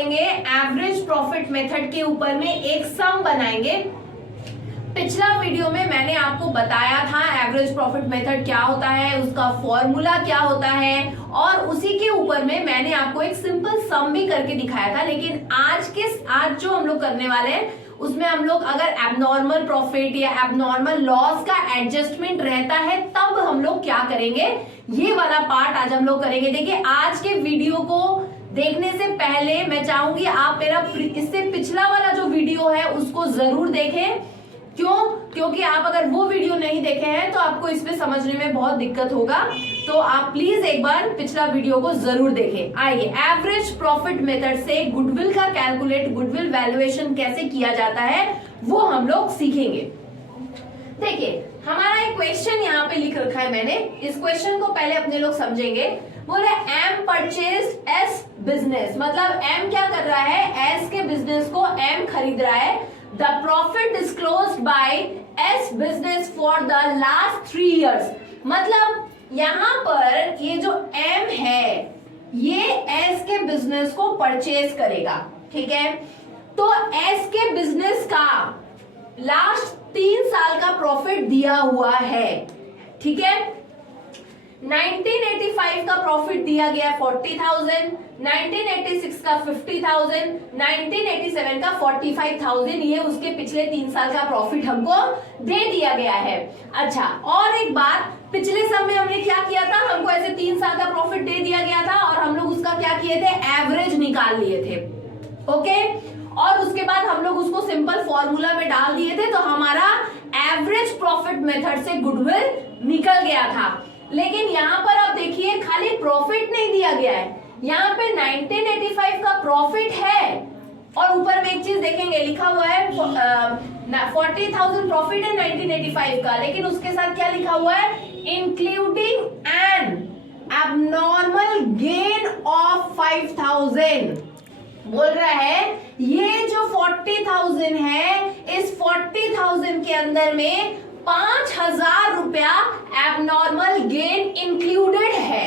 करेंगे average profit method के ऊपर में एक सम बनाएंगे। पिछला वीडियो में मैंने आपको बताया था एवरेज प्रॉफिट मेथड क्या होता है, उसका फॉर्मूला क्या होता है, और उसी के ऊपर में मैंने आपको एक सिंपल सम भी करके दिखाया था। लेकिन आज जो हम लोग करने वाले हैं उसमें हम लोग अगर एबनॉर्मल प्रॉफिट या एबनॉर्मल लॉस का एडजस्टमेंट रहता है तब हम लोग क्या करेंगे, ये वाला पार्ट आज हम लोग करेंगे। देखिए, आज के वीडियो को देखने से पहले मैं चाहूंगी आप मेरा इससे पिछला वाला जो वीडियो है उसको जरूर देखें। क्यों? क्योंकि आप अगर वो वीडियो नहीं देखे हैं तो आपको इसमें समझने में बहुत दिक्कत होगा। तो आप प्लीज एक बार पिछला वीडियो को जरूर देखें। आइए, एवरेज प्रॉफिट मेथड से गुडविल का कैलकुलेट, गुडविल वैल्यूएशन कैसे किया जाता है वो हम लोग सीखेंगे। देखिए, हमारा एक क्वेश्चन यहाँ पे लिख रखा है मैंने। इस क्वेश्चन को पहले अपने लोग समझेंगे। बोले एम परचेज्ड एस बिजनेस, मतलब एम क्या कर रहा है, एस के बिजनेस को एम खरीद रहा है। The profit disclosed by S business for the last 3 years, मतलब यहाँ पर ये जो M है ये S के बिजनेस को परचेज करेगा, ठीक है। तो S के बिजनेस का लास्ट 3 साल का प्रॉफिट दिया हुआ है, ठीक है। 1985 का प्रॉफिट दिया गया 40,000, 1986 का 50,000, 1987 का 45,000, ये उसके पिछले 3 साल का प्रॉफिट हमको दे दिया गया है। अच्छा, और एक बात, पिछले सब में हमने क्या किया था, हमको ऐसे 3 साल का प्रॉफिट दे दिया गया था और हम लोग उसका क्या किए थे, एवरेज निकाल लिए थे, ओके। और उसके बाद हम लोग उसको सिंपल फॉर्मूला में डाल दिए थे, तो हमारा एवरेज प्रॉफिट मेथड से गुडविल निकल गया था। लेकिन यहाँ पर आप देखिए, खाली प्रॉफिट नहीं दिया गया है, यहाँ पे 1985 का प्रॉफिट है और ऊपर में एक चीज देखेंगे लिखा हुआ है 40,000 प्रॉफिट है 1985 का, लेकिन उसके साथ क्या लिखा हुआ है, including N abnormal gain of 5,000। बोल रहा है ये जो 40,000 है, इस 40,000 के अंदर में 5,000 रुपया एबनॉर्मल गेन इंक्लूडेड है,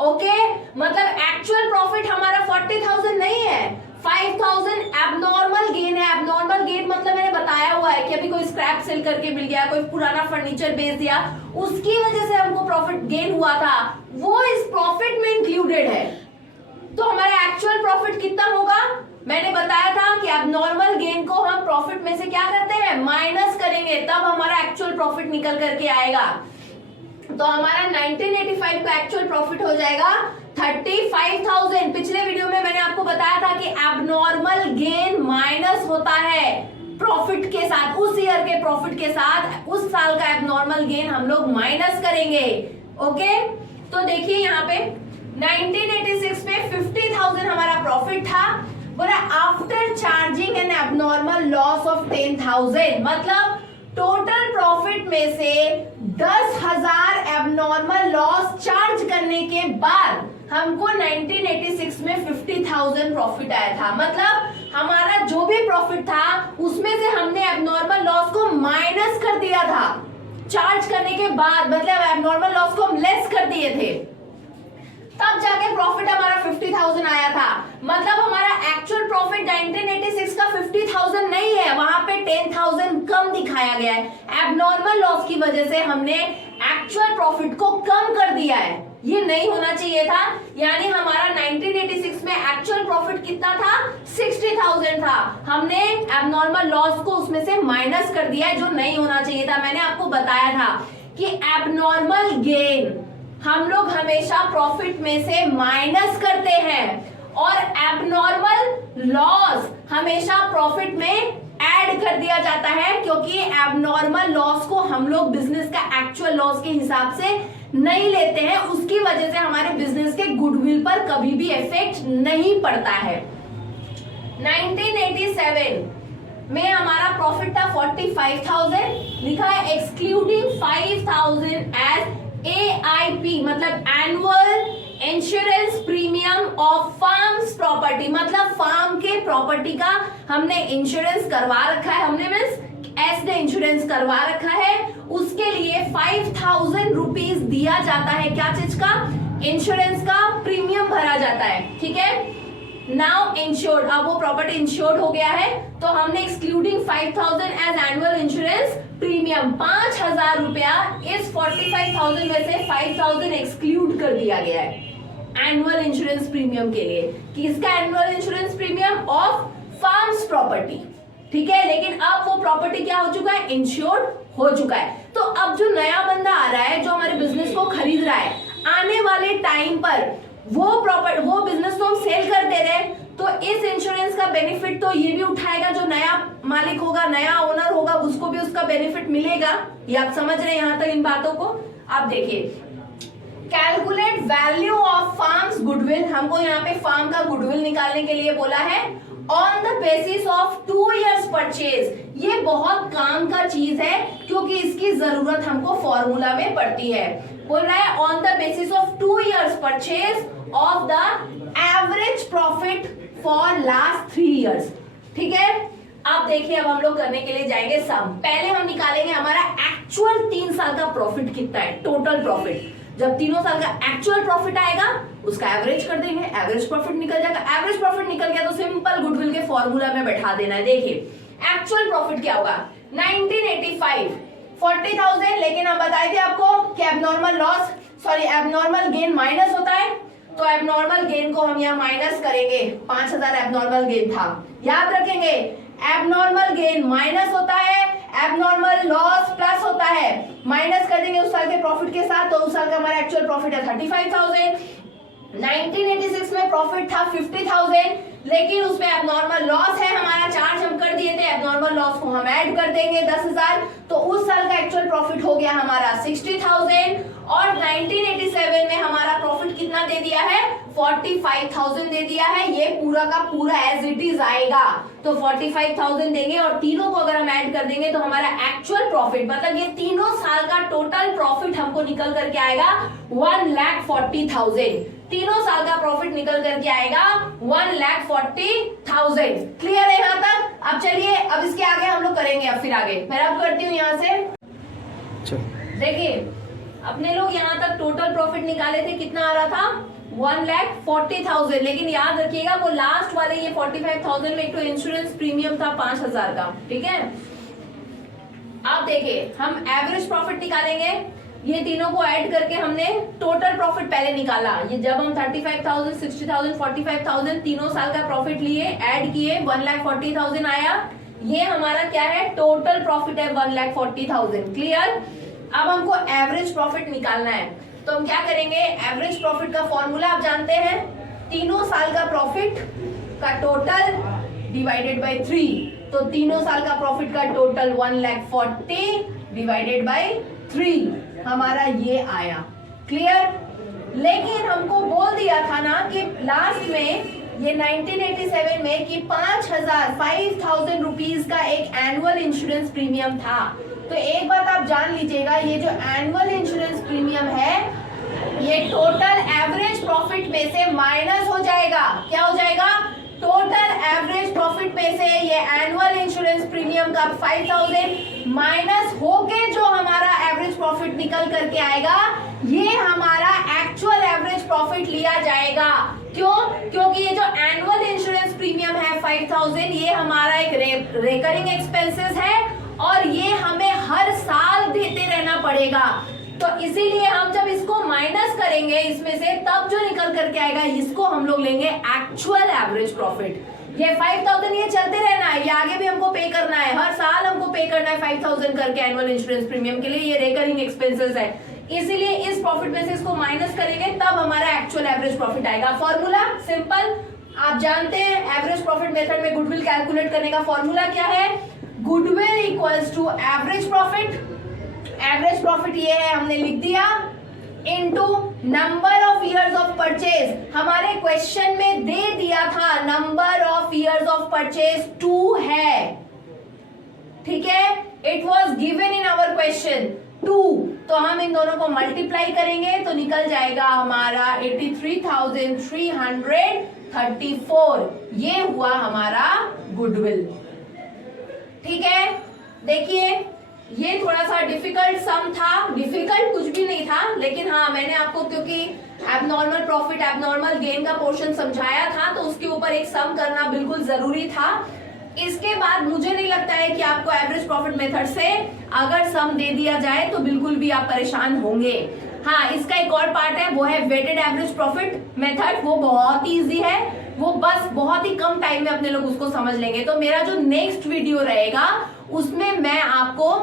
ओके। मतलब एक्चुअल प्रॉफिट हमारा 40,000 नहीं है, 5,000 एबनॉर्मल गेन है। एबनॉर्मल गेन मतलब मैंने बताया हुआ है कि अभी कोई स्क्रैप सेल करके मिल गया, कोई पुराना फर्नीचर बेच दिया, उसकी वजह से हमको प्रॉफिट गेन हुआ था, वो इस प्रॉफिट में इंक्लूडेड है। तो हमारा एक्चुअल प्रॉफिट कितना होगा, मैंने बताया था कि एबनॉर्मल गेन को हम प्रॉफिट में से क्या करते हैं, माइनस करेंगे, तब हमारा एक्चुअल प्रॉफिट निकल करके आएगा। तो हमारा 1985 का एक्चुअल प्रॉफिट हो जाएगा 35,000। पिछले वीडियो में मैंने आपको बताया था कि एबनॉर्मल गेन माइनस होता है प्रॉफिट के साथ, उस ईयर के प्रॉफिट के साथ उस साल का एबनॉर्मल गेन हम लोग माइनस करेंगे, ओके। तो देखिए यहाँ पे 1986 में 50,000 हमारा प्रॉफिट था। बोला after charging N abnormal loss of 10,000, मतलब टोटल प्रॉफिट में से 10,000 एबनॉर्मल लॉस चार्ज करने के बाद हमको 1986 में 50,000 प्रॉफिट आया था। मतलब हमारा जो भी प्रॉफिट था उसमें से हमने एबनॉर्मल लॉस को माइनस कर दिया था चार्ज करने के बाद, मतलब एबनॉर्मल लॉस को हम लेस कर दिए थे, तब जाके प्रॉफिट हमारा 50,000 आया था। मतलब हमारा एक्चुअल प्रॉफिट 1986 का 50,000 नहीं है, वहां पे 10,000 कम दिखाया गया है। एबनॉर्मल लॉस की वजह से हमने एक्चुअल प्रॉफिट को कम कर दिया है, ये नहीं होना चाहिए था। यानी हमारा 1986 में एक्चुअल प्रॉफिट कितना था, 60,000 था, हमने एबनॉर्मल लॉस को उसमें से माइनस कर दिया है, जो नहीं होना चाहिए था। मैंने आपको बताया था कि एबनॉर्मल गेन हम लोग हमेशा प्रॉफिट में से माइनस करते हैं और एबनॉर्मल लॉस हमेशा प्रॉफिट में ऐड कर दिया जाता है, क्योंकि एबनॉर्मल लॉस को हम लोग बिजनेस का एक्चुअल लॉस के हिसाब से नहीं लेते हैं, उसकी वजह से हमारे बिजनेस के गुडविल पर कभी भी इफेक्ट नहीं पड़ता है। 1987 में हमारा प्रॉफिट था 45,000, लिखा है एक्सक्लूडिंग 5,000 एज AIP, मतलब annual insurance premium of farms property, मतलब फार्म के प्रॉपर्टी का हमने इंश्योरेंस करवा रखा है, हमने मीन्स एस ने इंश्योरेंस करवा रखा है, उसके लिए 5,000 रुपीज दिया जाता है। क्या चीज का, इंश्योरेंस का प्रीमियम भरा जाता है, ठीक है। नाउ इंश्योर्ड, अब वो प्रॉपर्टी इंश्योर्ड हो गया है, तो हमने excluding 5000 as annual insurance premium 5000 रुपया इस 45,000 में से 5000 एक्सक्लूड कर दिया गया है एनुअल इंश्योरेंस प्रीमियम के लिए। किसका annual insurance premium? Of farms property, ठीक है। लेकिन अब वो प्रॉपर्टी क्या हो चुका है? इंश्योर्ड हो चुका है। तो अब जो नया बंदा आ रहा है, जो हमारे बिजनेस को खरीद रहा है, आने वाले टाइम पर वो बिजनेस तो हम सेल कर दे रहे हैं, तो इस इंश्योरेंस का बेनिफिट तो ये भी उठाएगा, जो नया मालिक होगा, नया ओनर होगा, उसको भी उसका बेनिफिट मिलेगा। ये आप समझ रहे हैं यहां तक इन बातों को? आप देखिए, calculate value of farms goodwill, हमको यहाँ पे फार्म का गुडविल निकालने के लिए बोला है on the basis of 2 years purchase. ये बहुत काम का चीज है क्योंकि इसकी जरूरत हमको फॉर्मूला में पड़ती है। बोल रहा है on the basis of 2 years purchase of the average profit for last 3 years, ठीक है। अब देखिए, अब हम लोग करने के लिए जाएंगे सम। पहले हम निकालेंगे हमारा एक्चुअल 3 साल का प्रॉफिट कितना है, टोटल प्रॉफिट। जब तीनों साल का एक्चुअल प्रॉफिट आएगा उसका एवरेज कर देंगे, एवरेज प्रॉफिट निकल जाएगा। एवरेज प्रॉफिट निकल गया तो सिंपल गुडविल के फॉर्मूला में बैठा देना है। देखिए एक्चुअल प्रॉफिट क्या होगा, 1985 40,000, लेकिन हम बताए थे आपको कि abnormal loss abnormal gain minus होता है, तो एबनॉर्मल गेन को हम यहाँ माइनस करेंगे। 5,000 एबनॉर्मल गेन था, याद रखेंगे एबनॉर्मल गेन माइनस होता है, एबनॉर्मल लॉस प्लस होता है, माइनस कर देंगे उस साल के प्रॉफिट के साथ, तो उस साल का हमारा एक्चुअल प्रॉफिट है 35,000। 1986 में प्रॉफिट था 50,000, लेकिन उसमें एबनॉर्मल लॉस है, हमारा चार्ज हम कर दिए थे, एबनॉर्मल लॉस को हम ऐड कर देंगे 10,000, तो उस साल का एक्चुअल प्रॉफिट हो गया हमारा 60,000। और 1987 में हमारा प्रॉफिट कितना दे दिया है, 45,000 दे दिया है। ये पूरा का पूरा एज इट इज आएगा, तो 45,000 देंगे और तीनों को अगर हम ऐड कर देंगे तो हमारा एक्चुअल प्रॉफिट, मतलब ये तीनों साल का टोटल प्रॉफिट हमको निकल करके आएगा 1,40,000। तीनों साल का प्रॉफिट निकल करके आएगा 1,40,000। क्लियर है यहाँ तक? अब चलिए, अब इसके आगे हम लोग करेंगे। अब फिर आगे मैं अब करती हूँ यहाँ से। देखिए, अपने लोग यहाँ तक टोटल प्रॉफिट निकाले थे, कितना आ रहा था 1,40,000, लेकिन याद रखिएगा वो लास्ट वाले ये 45,000 में एक तो इंश्योरेंस प्रीमियम था 5,000 का, ठीक है। अब देखिए, हम एवरेज प्रॉफिट निकालेंगे, ये तीनों को ऐड करके हमने टोटल प्रॉफिट पहले निकाला। ये जब हम 35,000, 60,000, 45,000 तीनों साल का प्रॉफिट लिए, ऐड किए, 1,40,000 आया। ये हमारा क्या है, टोटल प्रॉफिट है 1,40,000। क्लियर? अब हमको एवरेज प्रॉफिट निकालना है, तो हम क्या करेंगे, एवरेज प्रॉफिट का फॉर्मूला आप जानते हैं, तीनों साल का प्रॉफिट का टोटल डिवाइडेड बाय 3, तो तीनों साल का प्रॉफिट का टोटल 1,40,000 डिवाइडेड बाय 3, हमारा ये आया। क्लियर? लेकिन हमको बोल दिया था ना कि लास्ट में ये 1987 में कि 5,000 रुपीज का एक एनुअल इंश्योरेंस प्रीमियम था। तो एक बात आप जान लीजिएगा, ये जो एनुअल इंश्योरेंस प्रीमियम है ये टोटल एवरेज प्रॉफिट में से माइनस हो जाएगा। क्या हो जाएगा? टोटल एवरेज प्रॉफिट में से ये एनुअल इंश्योरेंस प्रीमियम का 5,000 माइनस होके जो हमारा एवरेज प्रॉफिट निकल करके आएगा, ये हमारा एक्चुअल एवरेज प्रॉफिट लिया जाएगा। क्यों? क्योंकि ये जो एनुअल इंश्योरेंस प्रीमियम है 5,000, ये हमारा एक रेकरिंग एक्सपेंसेस है और ये हमें हर साल देते रहना पड़ेगा। तो इसीलिए हम जब इसको माइनस करेंगे इसमें से, तब जो निकल करके आएगा इसको हम लोग लेंगे एक्चुअल एवरेज प्रॉफिट। ये 5,000 ये चलते रहना है, ये आगे भी हमको पे करना है, हर साल हमको पे करना है 5,000 करके एनुअल इंश्योरेंस प्रीमियम के लिए। ये रेकरिंग एक्सपेंसेस है, इसीलिए इस प्रॉफिट में से इसको माइनस करेंगे तब हमारा एक्चुअल एवरेज प्रॉफिट आएगा। फॉर्मूला सिंपल, आप जानते हैं एवरेज प्रॉफिट मेथड में गुडविल कैलकुलेट करने का फॉर्मूला क्या है, goodwill equals to average profit. Average profit ये है, हमने लिख दिया, into number of years of purchase. हमारे क्वेश्चन में दे दिया था number of years of purchase 2 है, ठीक है, it was given in our question 2, तो हम इन दोनों को मल्टीप्लाई करेंगे तो निकल जाएगा हमारा 83,334। ये हुआ हमारा गुडविल। ठीक है, देखिए ये थोड़ा सा डिफिकल्ट सम था, डिफिकल्ट कुछ भी नहीं था, लेकिन हाँ मैंने आपको क्योंकि एबनॉर्मल प्रॉफिट, एबनॉर्मल गेन का पोर्शन समझाया था, तो उसके ऊपर एक सम करना बिल्कुल जरूरी था। इसके बाद मुझे नहीं लगता है कि आपको एवरेज प्रॉफिट मेथड से अगर सम दे दिया जाए तो बिल्कुल भी आप परेशान होंगे। हाँ, इसका एक और पार्ट है, वो है वेटेड एवरेज प्रॉफिट मेथड। वो बहुत ही इजी है, वो बस बहुत ही कम टाइम में अपने लोग उसको समझ लेंगे। तो मेरा जो नेक्स्ट वीडियो रहेगा उसमें मैं आपको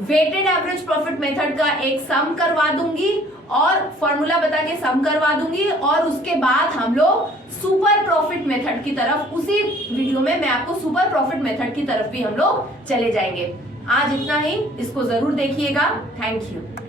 वेटेड एवरेज प्रॉफिट मेथड का एक सम करवा दूंगी और फॉर्मूला बता के सम करवा दूंगी, और उसके बाद हम लोग सुपर प्रॉफिट मेथड की तरफ, उसी वीडियो में मैं आपको सुपर प्रॉफिट मेथड की तरफ भी हम लोग चले जाएंगे। आज इतना ही, इसको जरूर देखिएगा। Thank you.